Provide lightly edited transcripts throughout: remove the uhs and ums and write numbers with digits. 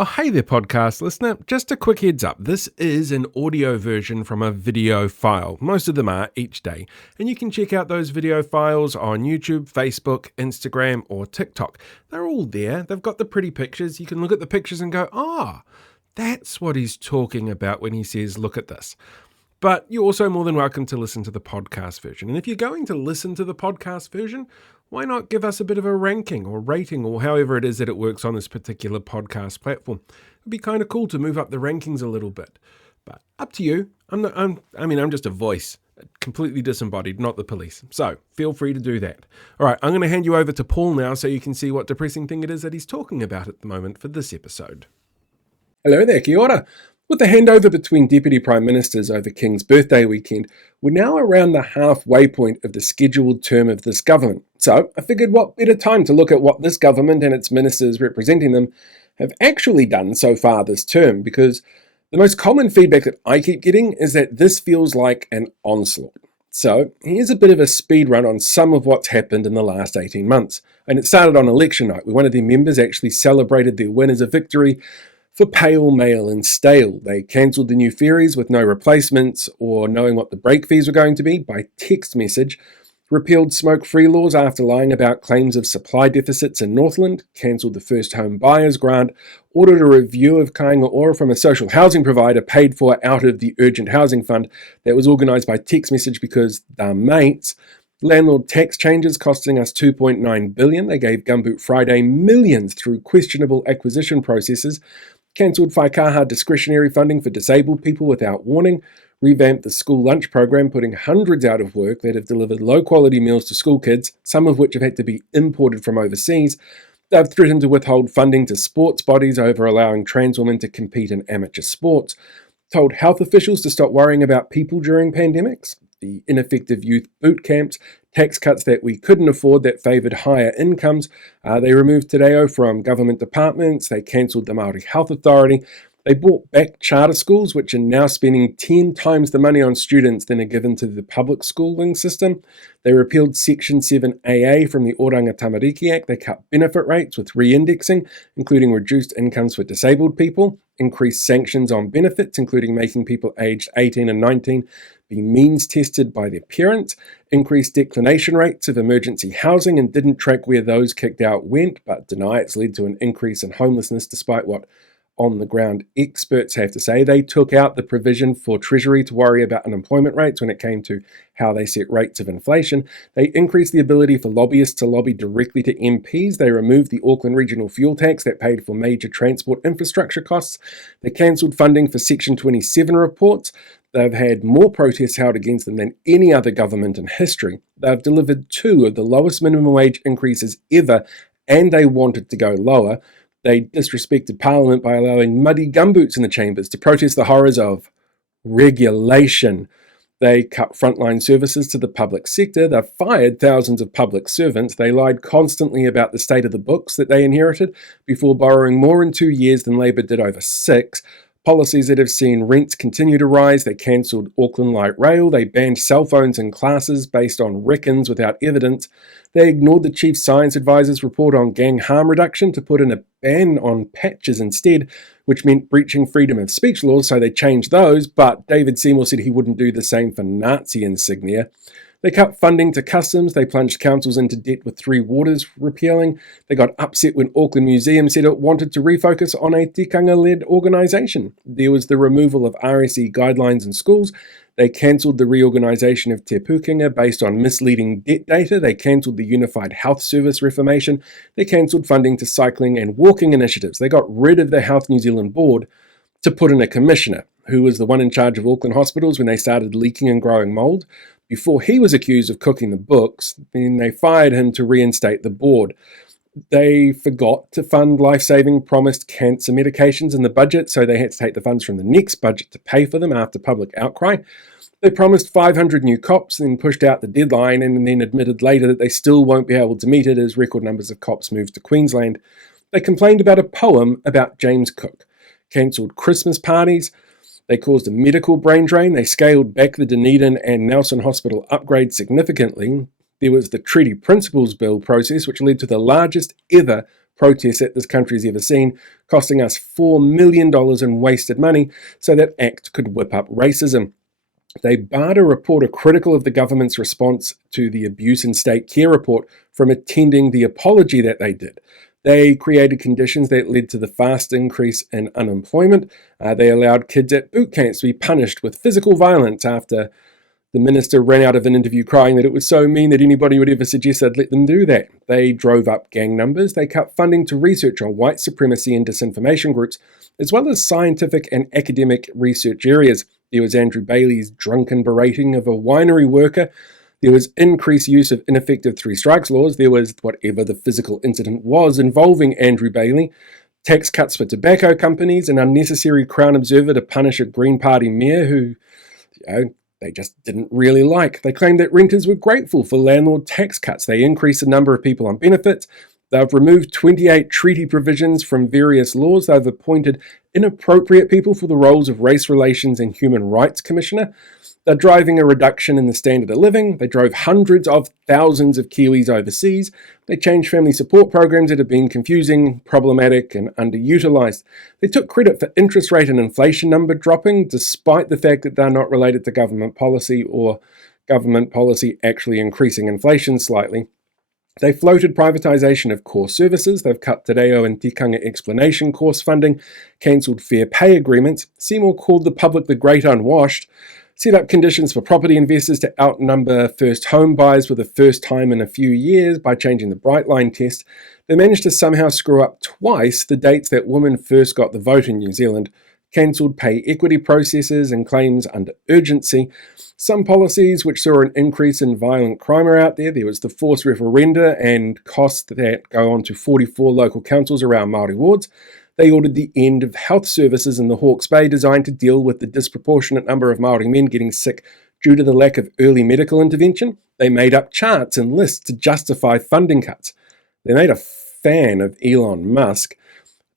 Oh, hey there, podcast listener. Just a quick heads up. This is an audio version from a video file. Most of them are each day. And you can check out those video files on YouTube, Facebook, Instagram, or TikTok. They're all there. They've got the pretty pictures. You can look at the pictures and go, that's what he's talking about when he says, look at this. But you're also more than welcome to listen to the podcast version. And if you're going to listen to the podcast version, why not give us a bit of a ranking or rating or however it is that it works on this particular podcast platform? It'd be kind of cool to move up the rankings a little bit. But up to you. I'm just a voice, completely disembodied, not the police. So feel free to do that. All right, I'm going to hand you over to Paul now so you can see what depressing thing it is that he's talking about at the moment for this episode. Hello there, kia ora. With the handover between Deputy Prime Ministers over King's birthday weekend, we're now around the halfway point of the scheduled term of this government. So I figured what better time to look at what this government and its ministers representing them have actually done so far this term, because the most common feedback that I keep getting is that this feels like an onslaught. So here's a bit of a speed run on some of what's happened in the last 18 months. And it started on election night, where one of their members actually celebrated their win as a victory for pale, mail and stale. They cancelled the new ferries with no replacements or knowing what the break fees were going to be by text message, repealed smoke-free laws after lying about claims of supply deficits in Northland, cancelled the first home buyers grant, ordered a review of Kāinga Ora from a social housing provider paid for out of the Urgent Housing Fund that was organised by text message because they're mates, landlord tax changes costing us $2.9 billion. They gave Gumboot Friday millions through questionable acquisition processes, cancelled whaikaha discretionary funding for disabled people without warning, revamped the school lunch program, putting hundreds out of work that have delivered low-quality meals to school kids, some of which have had to be imported from overseas. They've threatened to withhold funding to sports bodies over allowing trans women to compete in amateur sports, told health officials to stop worrying about people during pandemics, the ineffective youth boot camps, tax cuts that we couldn't afford that favoured higher incomes. They removed Te Reo from government departments. They cancelled the Māori Health Authority. They brought back charter schools, which are now spending 10 times the money on students than are given to the public schooling system. They repealed Section 7AA from the Oranga Tamariki Act. They cut benefit rates with re-indexing, including reduced incomes for disabled people, increased sanctions on benefits, including making people aged 18 and 19 be means tested by their parents, increased declination rates of emergency housing and didn't track where those kicked out went, but deny it's led to an increase in homelessness despite what on-the-ground experts have to say. They took out the provision for Treasury to worry about unemployment rates when it came to how they set rates of inflation. They increased the ability for lobbyists to lobby directly to MPs. They removed the Auckland Regional Fuel Tax that paid for major transport infrastructure costs. They cancelled funding for Section 27 reports. They've had more protests held against them than any other government in history. They've delivered 2 of the lowest minimum wage increases ever, and they wanted to go lower. They disrespected Parliament by allowing muddy gumboots in the chambers to protest the horrors of regulation. They cut frontline services to the public sector. They've fired thousands of public servants. They lied constantly about the state of the books that they inherited before borrowing more in 2 years than Labour did over 6. Policies that have seen rents continue to rise. They cancelled Auckland Light Rail. They banned cell phones in classes based on reckons without evidence. They ignored the Chief Science Advisor's report on gang harm reduction to put in a ban on patches instead, which meant breaching freedom of speech laws, so they changed those, but David Seymour said he wouldn't do the same for Nazi insignia. They cut funding to customs. They plunged councils into debt with 3 Waters repealing. They got upset when Auckland Museum said it wanted to refocus on a tikanga-led organisation. There was the removal of RSE guidelines in schools. They cancelled the reorganisation of Te Pukenga based on misleading debt data. They cancelled the Unified Health Service reformation. They cancelled funding to cycling and walking initiatives. They got rid of the Health New Zealand Board to put in a commissioner, who was the one in charge of Auckland hospitals when they started leaking and growing mould. Before he was accused of cooking the books, then they fired him to reinstate the board. They forgot to fund life-saving promised cancer medications in the budget, so they had to take the funds from the next budget to pay for them after public outcry. They promised 500 new cops, then pushed out the deadline, and then admitted later that they still won't be able to meet it as record numbers of cops moved to Queensland. They complained about a poem about James Cook, cancelled Christmas parties. They caused a medical brain drain. They scaled back the Dunedin and Nelson Hospital upgrades significantly. There was the Treaty Principles Bill process, which led to the largest ever protests that this country's ever seen, costing us $4 million in wasted money so that ACT could whip up racism. They barred a reporter critical of the government's response to the abuse in state care report from attending the apology that they did. They created conditions that led to the fast increase in unemployment. They allowed kids at boot camps to be punished with physical violence after the minister ran out of an interview crying that it was so mean that anybody would ever suggest I'd let them do that. They drove up gang numbers. They cut funding to research on white supremacy and disinformation groups, as well as scientific and academic research areas. There was Andrew Bailey's drunken berating of a winery worker. There was increased use of ineffective three strikes laws. There was whatever the physical incident was involving Andrew Bailey. Tax cuts for tobacco companies, an unnecessary Crown Observer to punish a Green Party mayor who, they just didn't really like. They claimed that renters were grateful for landlord tax cuts. They increased the number of people on benefits. They've removed 28 treaty provisions from various laws. They've appointed inappropriate people for the roles of Race Relations and Human Rights Commissioner. They're driving a reduction in the standard of living. They drove hundreds of thousands of Kiwis overseas. They changed family support programs that have been confusing, problematic, and underutilised. They took credit for interest rate and inflation number dropping, despite the fact that they're not related to government policy or government policy actually increasing inflation slightly. They floated privatisation of core services. They've cut Te Reo and Tikanga explanation course funding, cancelled fair pay agreements. Seymour called the public the great unwashed, set up conditions for property investors to outnumber first home buyers for the first time in a few years by changing the Bright Line test. They managed to somehow screw up twice the dates that women first got the vote in New Zealand, cancelled pay equity processes and claims under urgency. Some policies which saw an increase in violent crime are out there. There was the forced referenda and costs that go on to 44 local councils around Māori wards. They ordered the end of health services in the Hawke's Bay designed to deal with the disproportionate number of Māori men getting sick due to the lack of early medical intervention. They made up charts and lists to justify funding cuts. They made a fan of Elon Musk.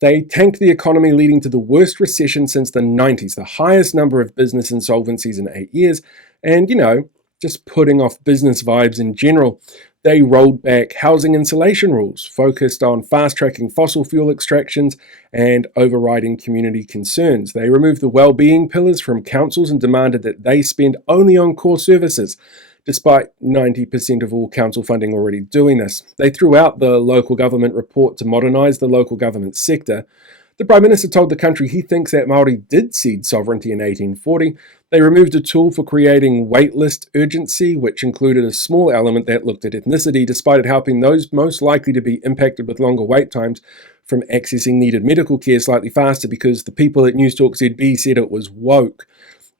They tanked the economy, leading to the worst recession since the 90s, the highest number of business insolvencies in 8 years, and, just putting off business vibes in general. They rolled back housing insulation rules, focused on fast-tracking fossil fuel extractions and overriding community concerns. They removed the well-being pillars from councils and demanded that they spend only on core services, despite 90% of all council funding already doing this. They threw out the local government report to modernise the local government sector. The Prime Minister told the country he thinks that Māori did cede sovereignty in 1840. They removed a tool for creating waitlist urgency, which included a small element that looked at ethnicity, despite it helping those most likely to be impacted with longer wait times from accessing needed medical care slightly faster because the people at Newstalk ZB said it was woke.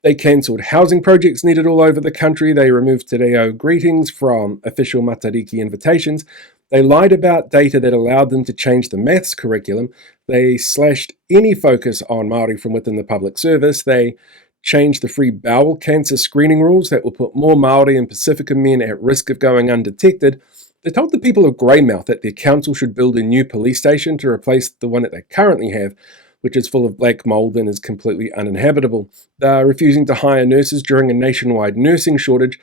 They cancelled housing projects needed all over the country. They removed Te Reo greetings from official Matariki invitations. They lied about data that allowed them to change the maths curriculum. They slashed any focus on Māori from within the public service. They changed the free bowel cancer screening rules that will put more Māori and Pacifica men at risk of going undetected. They told the people of Greymouth that their council should build a new police station to replace the one that they currently have, which is full of black mould and is completely uninhabitable. They're refusing to hire nurses during a nationwide nursing shortage.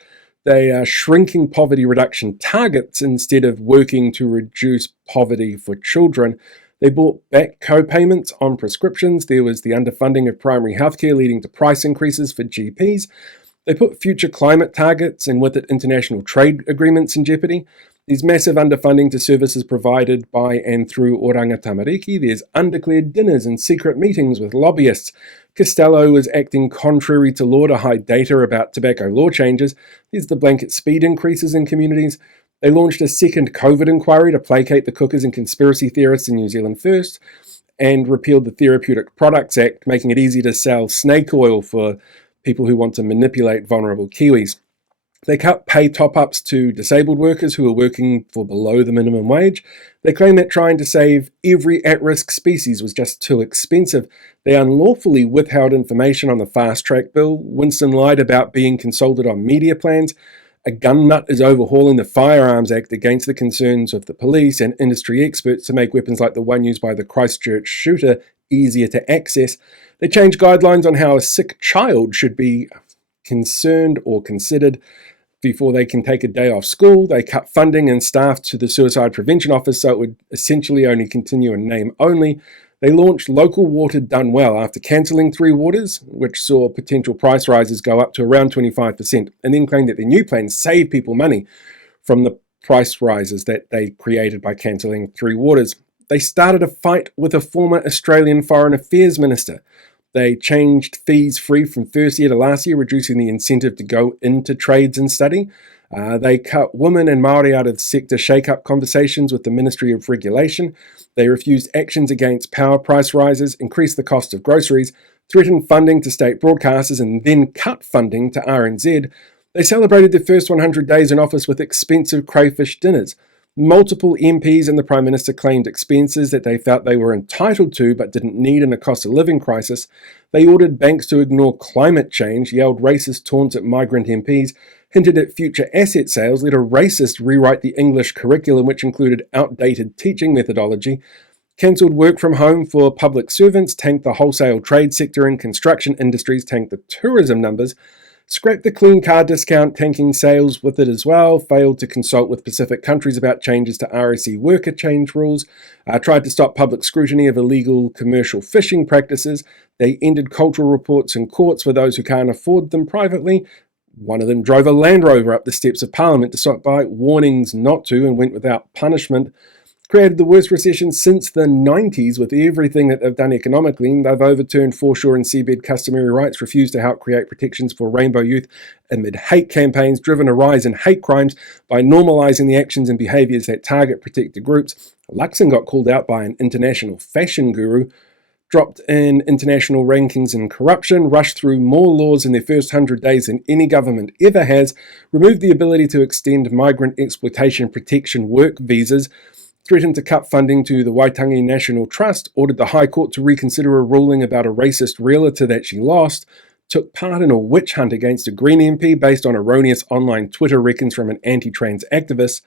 They are shrinking poverty reduction targets instead of working to reduce poverty for children. They brought back co-payments on prescriptions. There was the underfunding of primary healthcare leading to price increases for GPs. They put future climate targets and with it international trade agreements in jeopardy. There's massive underfunding to services provided by and through Oranga Tamariki. There's undeclared dinners and secret meetings with lobbyists. Costello is acting contrary to law to hide data about tobacco law changes. There's the blanket speed increases in communities. They launched a second COVID inquiry to placate the cookers and conspiracy theorists in New Zealand first, and repealed the Therapeutic Products Act, making it easy to sell snake oil for people who want to manipulate vulnerable Kiwis. They cut pay top-ups to disabled workers who are working for below the minimum wage. They claim that trying to save every at-risk species was just too expensive. They unlawfully withheld information on the fast-track bill. Winston lied about being consulted on media plans. A gun nut is overhauling the Firearms Act against the concerns of the police and industry experts to make weapons like the one used by the Christchurch shooter easier to access. They changed guidelines on how a sick child should be concerned or considered. Before they can take a day off school, they cut funding and staff to the Suicide Prevention Office so it would essentially only continue in name only. They launched local water done well after cancelling Three Waters, which saw potential price rises go up to around 25%, and then claimed that their new plans save people money from the price rises that they created by cancelling Three Waters. They started a fight with a former Australian Foreign Affairs Minister. They changed fees free from first year to last year, reducing the incentive to go into trades and study. They cut women and Māori out of sector shake-up conversations with the Ministry of Regulation. They refused actions against power price rises, increased the cost of groceries, threatened funding to state broadcasters, and then cut funding to RNZ. They celebrated their first 100 days in office with expensive crayfish dinners. Multiple MPs and the Prime Minister claimed expenses that they felt they were entitled to but didn't need in a cost of living crisis. They ordered banks to ignore climate change, yelled racist taunts at migrant MPs, hinted at future asset sales, let a racist rewrite the English curriculum, which included outdated teaching methodology, cancelled work from home for public servants, tanked the wholesale trade sector and construction industries, tanked the tourism numbers, scrapped the clean car discount, tanking sales with it as well, failed to consult with Pacific countries about changes to RSE worker change rules, tried to stop public scrutiny of illegal commercial fishing practices. They ended cultural reports in courts for those who can't afford them privately. One of them drove a Land Rover up the steps of Parliament despite warnings not to and went without punishment. Created the worst recession since the 90s with everything that they've done economically. They've overturned foreshore and seabed customary rights, refused to help create protections for rainbow youth amid hate campaigns, driven a rise in hate crimes by normalising the actions and behaviours that target protected groups. Luxon got called out by an international fashion guru, dropped in international rankings in corruption, rushed through more laws in their first 100 days than any government ever has, removed the ability to extend migrant exploitation protection work visas, threatened to cut funding to the Waitangi National Trust, ordered the High Court to reconsider a ruling about a racist realtor that she lost, took part in a witch hunt against a Green MP based on erroneous online Twitter reckons from an anti-trans activist,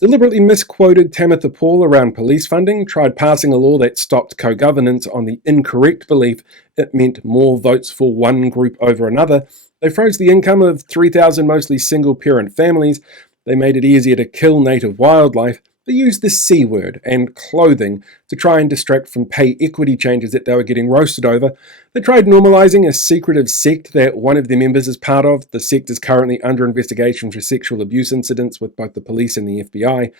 deliberately misquoted Tamitha Paul around police funding, tried passing a law that stopped co-governance on the incorrect belief it meant more votes for one group over another. They froze the income of 3,000 mostly single-parent families. They made it easier to kill native wildlife. They used the C word and clothing to try and distract from pay equity changes that they were getting roasted over. They tried normalising a secretive sect that one of their members is part of. The sect is currently under investigation for sexual abuse incidents with both the police and the FBI.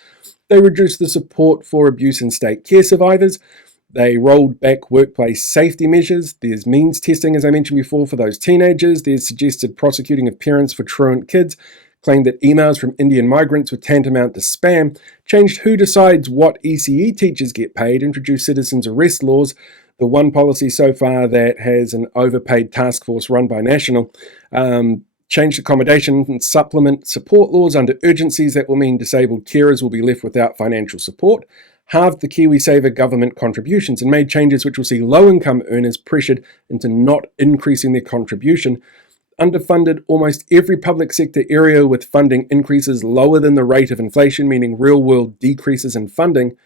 They reduced the support for abuse and state care survivors. They rolled back workplace safety measures. There's means testing, as I mentioned before, for those teenagers. There's suggested prosecuting of parents for truant kids, claimed that emails from Indian migrants were tantamount to spam, changed who decides what ECE teachers get paid, introduced citizens arrest laws, the one policy so far that has an overpaid task force run by National, changed accommodation and supplement support laws under urgencies that will mean disabled carers will be left without financial support, halved the KiwiSaver government contributions and made changes which will see low-income earners pressured into not increasing their contribution, underfunded almost every public sector area with funding increases lower than the rate of inflation, meaning real-world decreases in funding.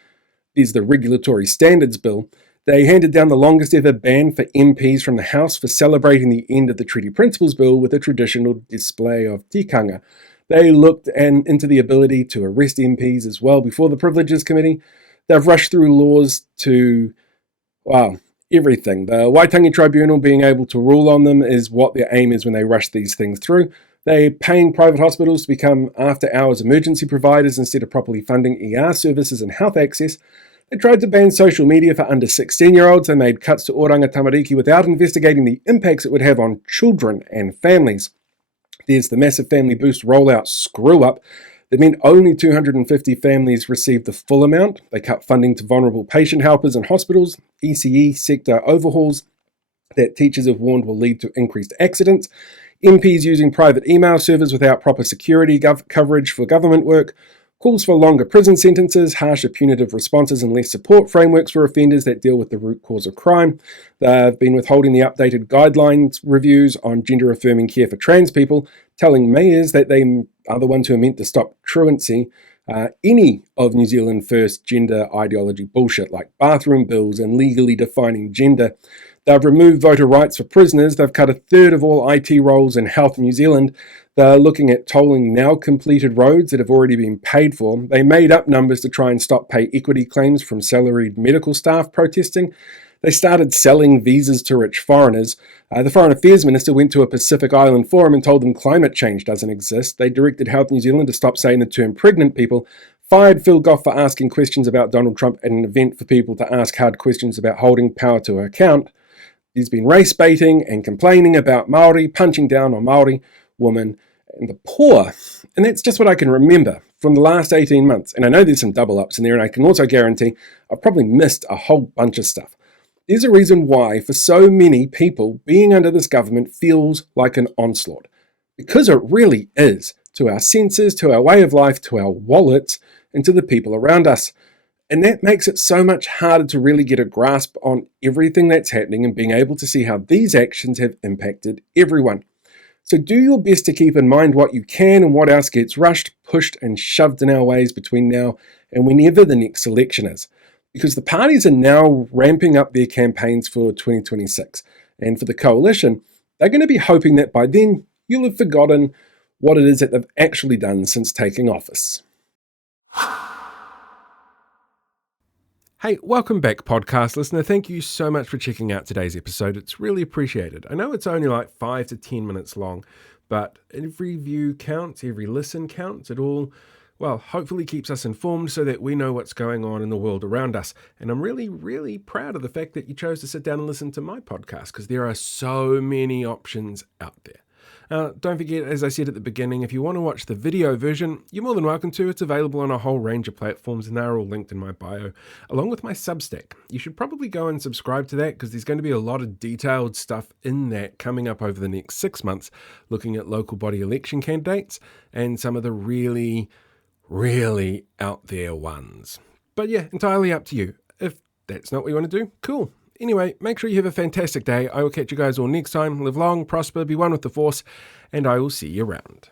There's the Regulatory Standards Bill. They handed down the longest ever ban for MPs from the House for celebrating the end of the Treaty Principles Bill with a traditional display of tikanga. They looked into the ability to arrest MPs as well before the Privileges Committee. They've rushed through laws to, everything. The Waitangi Tribunal being able to rule on them is what their aim is when they rush these things through. They're paying private hospitals to become after-hours emergency providers instead of properly funding ER services and health access. They tried to ban social media for under 16-year-olds. They made cuts to Oranga Tamariki without investigating the impacts it would have on children and families. There's the massive family boost rollout screw-up that meant only 250 families received the full amount. They cut funding to vulnerable patient helpers in hospitals, ECE sector overhauls that teachers have warned will lead to increased accidents, MPs using private email servers without proper security coverage for government work, calls for longer prison sentences, harsher punitive responses and less support frameworks for offenders that deal with the root cause of crime. They've been withholding the updated guidelines reviews on gender-affirming care for trans people, telling mayors that they are the ones who are meant to stop truancy. Any of New Zealand First gender ideology bullshit like bathroom bills and legally defining gender. They've removed voter rights for prisoners. They've cut a third of all IT roles in Health New Zealand. They're looking at tolling now completed roads that have already been paid for. They made up numbers to try and stop pay equity claims from salaried medical staff protesting. They started selling visas to rich foreigners. The Foreign Affairs Minister went to a Pacific Island forum and told them climate change doesn't exist. They directed Health New Zealand to stop saying the term pregnant people. Fired Phil Goff for asking questions about Donald Trump at an event for people to ask hard questions about holding power to account. He's been race baiting and complaining about Māori, punching down on Māori, women, and the poor. And that's just what I can remember from the last 18 months. And I know there's some double ups in there, and I can also guarantee I've probably missed a whole bunch of stuff. There's a reason why, for so many people, being under this government feels like an onslaught. Because it really is, to our senses, to our way of life, to our wallets, and to the people around us. And that makes it so much harder to really get a grasp on everything that's happening and being able to see how these actions have impacted everyone. So do your best to keep in mind what you can and what else gets rushed, pushed, and shoved in our ways between now and whenever the next election is. Because the parties are now ramping up their campaigns for 2026. And for the coalition, they're going to be hoping that by then you'll have forgotten what it is that they've actually done since taking office. Hey, welcome back, podcast listener. Thank you so much for checking out today's episode. It's really appreciated. I know it's only like 5 to 10 minutes long, but every view counts, every listen counts. It all, well, hopefully keeps us informed so that we know what's going on in the world around us. And I'm really, really proud of the fact that you chose to sit down and listen to my podcast, because there are so many options out there. Don't forget, as I said at the beginning, if you want to watch the video version, you're more than welcome to. It's available on a whole range of platforms, and they're all linked in my bio, along with my Substack. You should probably go and subscribe to that, because there's going to be a lot of detailed stuff in that coming up over the next 6 months, looking at local body election candidates and some of the really, really out there ones. But yeah, entirely up to you. If that's not what you want to do, cool. Anyway, make sure you have a fantastic day. I will catch you guys all next time. Live long, prosper, be one with the force, and I will see you around.